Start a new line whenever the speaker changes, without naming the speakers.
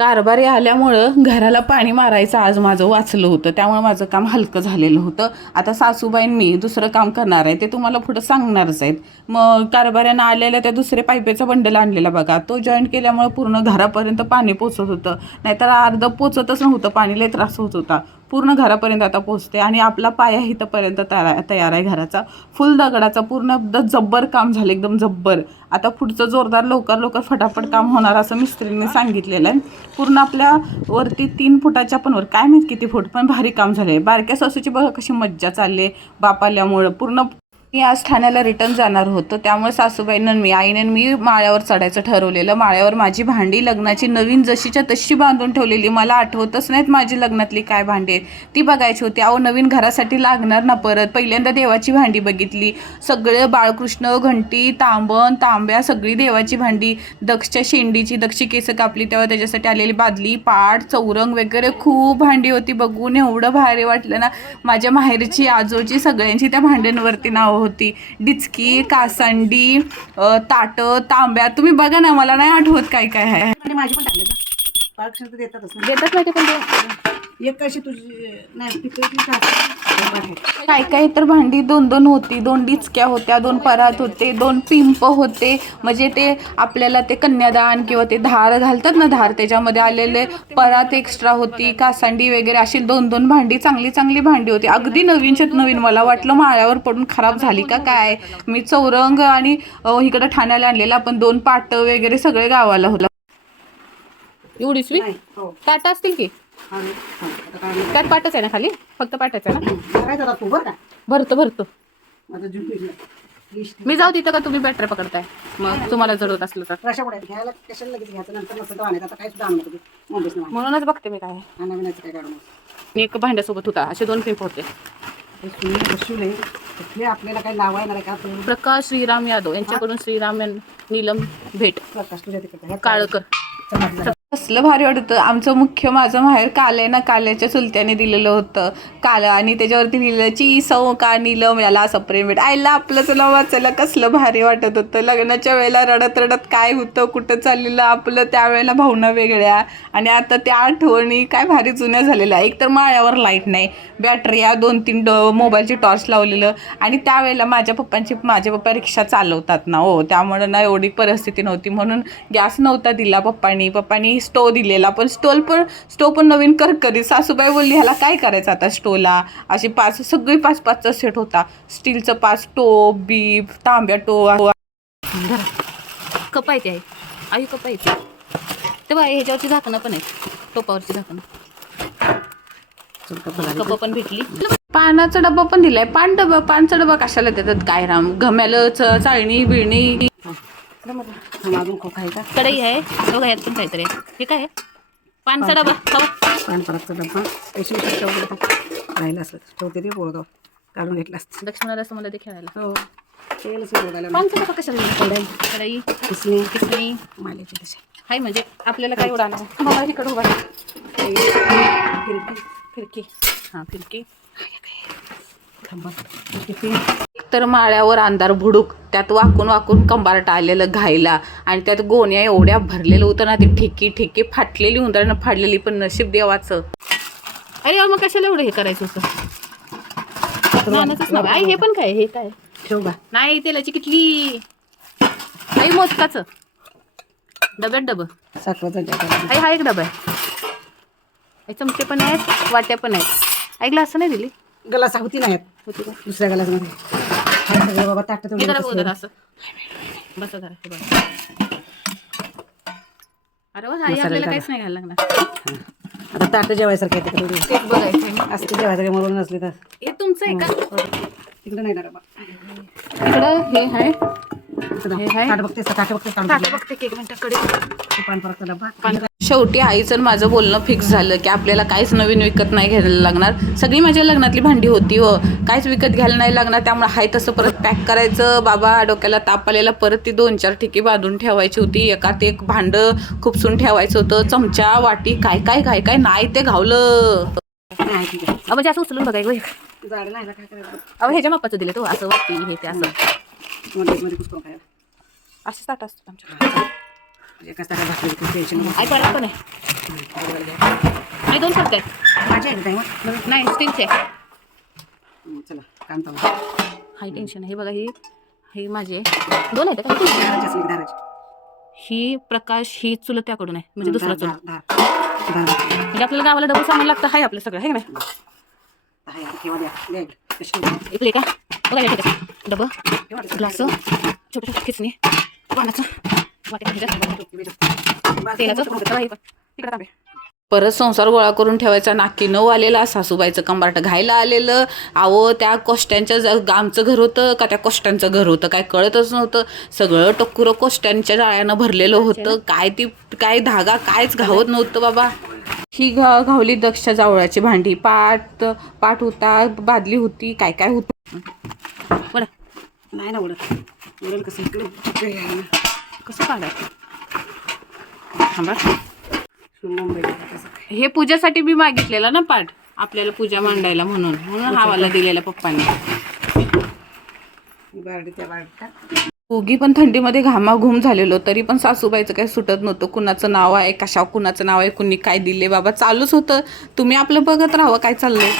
कारभारी आल्यामुळं घराला पाणी मारायचं आज माझं वाचलं होतं. त्यामुळे माझं काम हलकं झालेलं होतं. आता सासूबाईंनी मी दुसरं काम करणार आहे. ते तुम्हाला पुढं सांगणारच आहेत. मग कारभाऱ्यानं आलेल्या त्या दुसरे पाईपेचा बंडल आणलेला बघा. तो जॉईंट केल्यामुळे पूर्ण घरापर्यंत पाणी पोचत होतं. नाहीतर अर्धं पोचतच नव्हतं. पाणी लय त्रास होत होता. पूर्ण घरापर्यंत आता पोचते आणि आपला पाया इथंपर्यंत तयार तयार आहे घराचा. फुल दगडाचा पूर्ण द जब्बर काम झालं एकदम जब्बर. आता पुढचं जोरदार लवकर लवकर फटाफट काम होणार असं मिस्त्रीने सांगितलेलं आहे. पूर्ण आपल्या वरती तीन फुटाच्या पण वर काय माहीत किती फूट पण भारी काम झालं आहे बारक्या सासूची बघा कशी मज्जा चालली आहे. बाप आल्यामुळं पूर्ण मी आज ठाण्याला रिटर्न जाणार होतो. त्यामुळे सासूबाईनं मी आईने मी माळ्यावर चढायचं ठरवलेलं. माळ्यावर माझी भांडी लग्नाची नवीन जशीच्या तशी बांधून ठेवलेली. मला आठवतच नाहीत माझी लग्नातली काय भांडी आहेत. ती बघायची होती. अहो नवीन घरासाठी लागणार ना परत. पहिल्यांदा देवाची भांडी बघितली. सगळं बाळकृष्ण घंटी तांबण तांब्या सगळी देवाची भांडी. दक्षच्या शेंडीची दक्षी केसं कापली तेव्हा त्याच्यासाठी आलेली बादली पाट चौरंग वगैरे खूप भांडी होती. बघून एवढं भारी वाटलं ना. माझ्या माहेरची आजोची सगळ्यांची त्या भांड्यांवरती नावं होती. डिचकी कासंडी ताटं तांब्या तुम्ही बघा ना मला नाही आठवत काय काय आहे.
माझी पण टाकले तर देतातच ना.
देतात नाही ते पण ते-
एक कशी तुझी नाही पिकळी आहे.
काय काय तर भांडी दोन दोन होती दोन डिचक्या होत्या दोन परात होते दोन पिंप होते. म्हणजे ते आपल्याला ते कन्यादान किंवा ते धार घालतात ना धार त्याच्यामध्ये आलेले परात एक्स्ट्रा होती कासांडी वगैरे अशी दोन दोन भांडी चांगली चांगली भांडी होती. अगदी नवीनच्यात नवीन मला वाटलं माळ्यावर पडून खराब झाली का काय? मी चौरंग आणि अ, इकडं ठाण्याला आणलेला पण दोन पाट वगैरे सगळे गावाला होतं. एवढीच
नाही हो.
ताट असतील की?
हा. हा, आता काय नाही.
त्यात पाटच आहे ना खाली? फक्त पाटच आहे ना?
करायचं आता तू बरं का?
भरतो भरतो.
माझं
मी जाऊ तिथं का तुम्ही बॅटरी पकडताय? मग तुम्हाला जरूरत असलं तर.
घ्यायला कशाला लगेच घ्यायचं? नंतर नसतं तर आणायचं आता काय सुद्धा आणू नको मुंबईच नाही
म्हणूनच बघते मी काय. मी एक भांड्यासोबत होता. असे दोन पिंप होते.
हे बसवले हे आपल्याला काही लावायला नाही का तू
प्रकाश श्रीराम यादव. यांच्याकडून श्रीराम यां- नीलम भेट.
प्रकाश तुझ्या तिकडे
काळकर.
चपातीला.
कसलं भारी वाटतं. आमचं मुख्य माझं माहेर काले ना काल्याच्या चुलत्याने दिलेलं होतं. काल आणि त्याच्यावरती लिहिलेलं ची सौ का नीलम याला असं प्रेम भेट. आईला आपलं तुला वाचायला कसलं भारी वाटत होतं. लग्नाच्या वेळेला रडत रडत काय होतं कुठं चाललेलं आपलं त्यावेळेला भावना वेगळ्या. आणि आता त्या आठवणी काय भारी जुन्या झालेल्या. एक तर माळ्यावर लाइट नाही. बॅटरी या दोन तीन ड मोबाईलची टॉर्च लावलेलं. आणि त्यावेळेला माझ्या पप्पांची माझे पप्पा रिक्षा चालवतात ना हो. त्यामुळं ना एवढी परिस्थिती नव्हती. म्हणून गॅस नव्हता दिला पप्पानी. पप्पानी स्टोव दिलेला पण स्टोल पण स्टोव पण नवीन करकरी सासूबाई बोलली ह्याला काय करायचं आता स्टोला? अशी पाच सगळी पाच पाचचा सेट होता. स्टीलचं पाच टोप बीप तांब्या टो कपायची आहे आई. कपायची ते. बघा ह्याच्यावरची झाकणं पण आहेत. टोपावरची झाकणं. कप पण भेटली. पानाचा डब्बा पण दिलाय. पान डबा पानचा डबा कशाला देतात? काय राम? घम्याला चाळणी बिळणी.
अजून खोक आहे का?
कढई आहे. बघा यात पण काहीतरी आहे. हे काय आहे? पानचा डबा. खाऊ
पानपरागचा डब्बा पैसे राहिला असं ठेवते ते बोलतो काढून घेतला असतं.
दक्षिणाला असं मला ते खेळायला
हो
पानचा डबा कशाला? कढई.
किसणी
किसणी
मालेचे
हाय म्हणजे आपल्याला काय उडा नाही बाबा इकडे उभा राहा.
फिरकी.
फिरकी. हां फिरकी.
थांबा. टिफिन
तर माळ्यावर अंधार भुडूक त्यात वाकून वाकून कंबारट आलेलं घायला आणि त्यात गोण्या एवढ्या भरलेलं होतं ना ती ठिकी ठिकी फाटलेली उंदरानं फाडलेली पण नशीब देवाचं. अरे मग कशाला एवढं हे करायचं होतं? नानाचंच नाव. आई हे पण काय? हे काय?
ठेव का
नाही तेलाची किटली आई मोदकाचं. डब्यात डबं. आई हा एक डबा आहे. चमचे पण आहेत वाट्या पण आहेत. आई ग्लास नाही दिली?
गलास होती नाही आहेत.
होती का?
दुसऱ्या गलासमध्ये. सगळं बाबा ताटत
हे जरा बघू जरा असं. बसा जरा हे बघा. अरे वा आई आपल्याला काहीच नाही घ्यायला लागणार.
आता ताट जेवायसारखं तिकडे
तेच बघायचं.
असते जेवायसारखे म्हणून नसले तर.
हे तुमचं आहे का?
तिकडे नाही ना
इकडं हे आहे. हे आहे?
ताट बघते ताट बघते काढून
बघते एक मिनिटाकडे
पानपरागचा डबा
शेवटी आईचं माझं बोलणं फिक्स झालं की आपल्याला काहीच नवीन विकत नाही घ्यायला लागणार सगळी माझ्या लग्नातली भांडी होती व काहीच विकत घ्यायला नाही लागणार त्यामुळे हाय तसं परत पॅक करायचं. बाबा डोक्याला ताप आलेला परत ती दोन चार ठिकी बांधून ठेवायची होती. एकात एक भांडं खुपसून ठेवायचं होतं. चमचा वाटी काय काय काय काय नाही ते घावलं.
आहे
म्हणजे असं उचलून बघाय
जाड नाही ना काय करायचं
अहो ह्याच्या मापाचं दिले तो असं वाटते हे ते असं. असं ताट असतं आमच्या
एकाच ताटात भाकरी टेन्शन
आई पडत पण आहे दोन आहेत.
माझ्या ना मग?
नाही स्टीलचे.
हं, चला काम
हाय टेन्शन हे बघा ही ही माझी आहे. दोन आहेत का
दाराची असली की दाराची
ही प्रकाश ही चुलत त्याकडून आहे. म्हणजे दुसरा चुलत
दार दार दार
म्हणजे आपल्याला गावाला डबल सामान लागतं. हाय आपलं सगळं आहे
ठेवा द्या. द्या इकडे. कशी ठेवू?
इकडे का? बघा ठीक आहे डबं. ग्लास छोटे छोटे खिचणी पाण्याचं परत संसार गोळा करून ठेवायचा नाकी नऊ आलेला सासूबाईचं कंबारट घायला आलेलं. आवो त्या कोष्ट्यांच्या ज- आमचं घर होतं का त्या कोष्ट्यांचं घर होतं? काय कळतच नव्हतं. सगळं टक्कुरं कोष्ट्यांच्या जाळ्यानं भरलेलं होतं. काय ती काय धागा कायच घावत नव्हतं बाबा. ही घा घावली दक्ष जावळाची भांडी. पाट पाट होता बादली होती. काय काय होतं?
नाही ना उडत उडेल कसं?
कसं काढायचं? थांबा. हे पूजासाठी मी मागितलेला ना पाठ आपल्याला पूजा मांडायला म्हणून म्हणून हा वाला दिलेला पप्पांनी. उगी पण थंडीमध्ये घामाघूम झालेलो तरी पण सासूबाईचं काही सुटत नव्हतं. कुणाचं नाव आहे कशा कुणाचं नाव आहे कुणी काय दिले बाबा चालूच होतं. तुम्ही आपलं बघत राहावं काय चाललंय?